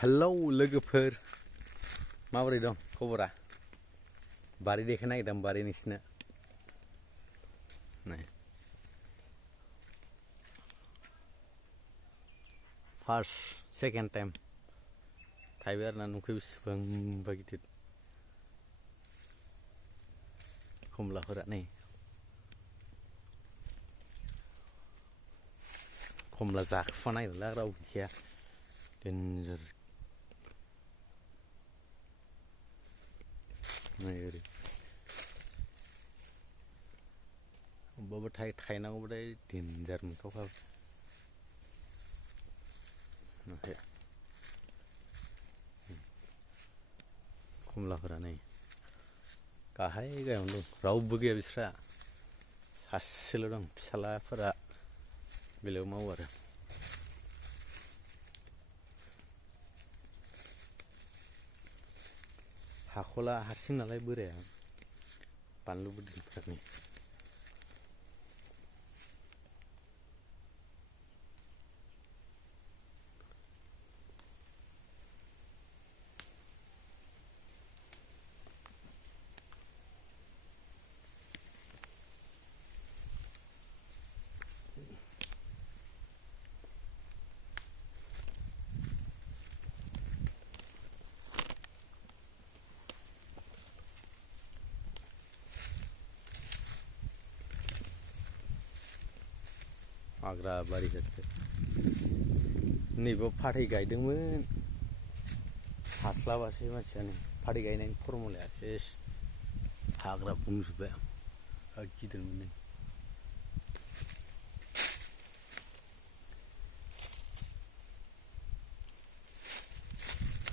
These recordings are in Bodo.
हेलौ लोगोफोर माबोरै दं खबरा बारि देखायनो नागिरदों बारि नोंसिनो नाय फार्स्ट सेकेन्ड टाइम थाइबाय आरोना नुखै बेसेबांबा गिदिर खमलाफोरा नै खमला जाखुफा नागिरला रावबो गैखाया डेन्जार नै ओरै अबेबा थायनांगौबाथाय डेन्जार मोनखावखाबो ओमफ्राय खमलाफोरा नै गाहाय गाहायावनो दं रावबो गैया बिस्रा सासेल' दं फिसालाफोरा बेलेगाव मावो आरो हाख'ला हारसिं नालाय बोराया बानलु बोरदोनफोरनि हाग्रा बारि जाजोब्बाय नैबेयाव फाथै गायदोंमोन हास्लाबासै मानसियानो फाथै गायनायनि फर्मुलाया सेस हाग्रा बुंजोब्बाय गिदिरमोन नै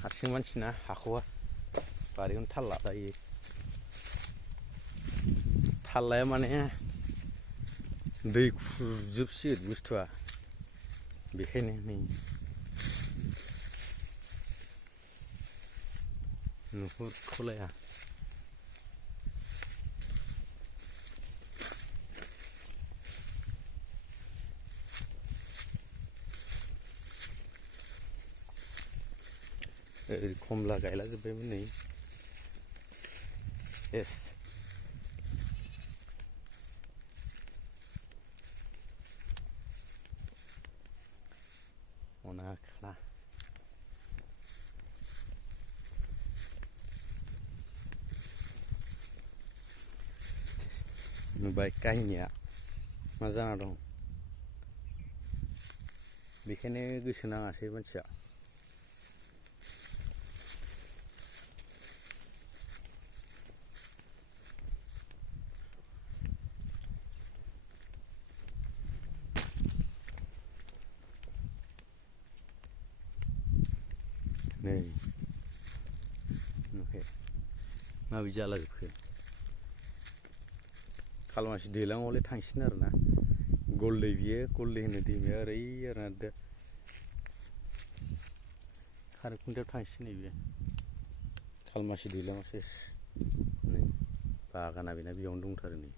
हारसिं मानसिना हाख'वा बारियावनो थाल लालायो थाल लाया माने दै खुरजोबसिगोन बुस्थुआ बेखायनो नै नुहुरख'लाया ओरै खमला गायलाजोब्बायमोन नै एस अनाखाना नुबाय काहिनिया मा जाना दं बेखायनो गोसो नाङासै मानसिया नै नुवाखै माबायदि जालाजोबखो खालमासि दैज्लाङावलाय थांसिन आरोना गलदै बियो गलदै होनो दैमाया ओरै आरोना दा खारखुन्दायाव थांसिन नै बियो खालमासि दैज्लाङावसो नै बागाना बेना बेयावनो दंथारो नै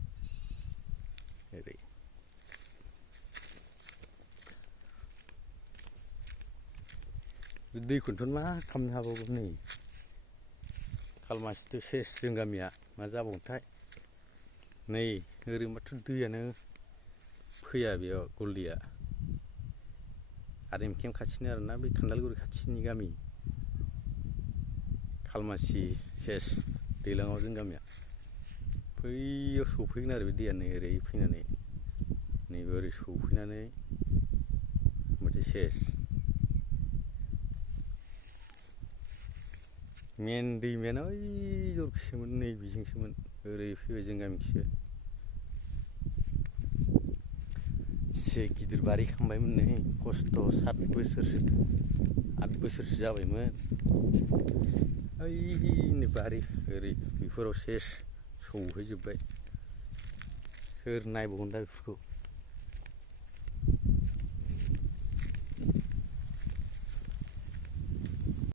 ओरै दैखौनोथ' मा खालामनो हाबावगोन नै खालमासिथ' सेस जों गामिया मा जाबावगोनथाय नै ओरैनोबाथ' दैयानो फैया बेयाव गलदैया आरो एमकेम खाथिनि आरोना बै खान्दालगुरि खाथिनि गामि खालमासि सेस दैज्लाङाव जों गामिया बैयाव सौफैगोन आरो बे दैया नै ओरै फैनानै नैबे ओरै सौफैनानै होमबाथाय सेस मेन दैमायानो ओइ जरखिसोमोन नै बिजोंसोमोन ओरै फैबाय जों गामिखिसो एसे गिदिर बारि खांबायमोन नै खस्थ' 7 बोसोरसो 8 बोसोरसो जाबायमोन ओइनि बारि ओरै बेफोराव सेस सौहैजोब्बाय सोर नायबावगोन दा बेफोरखौ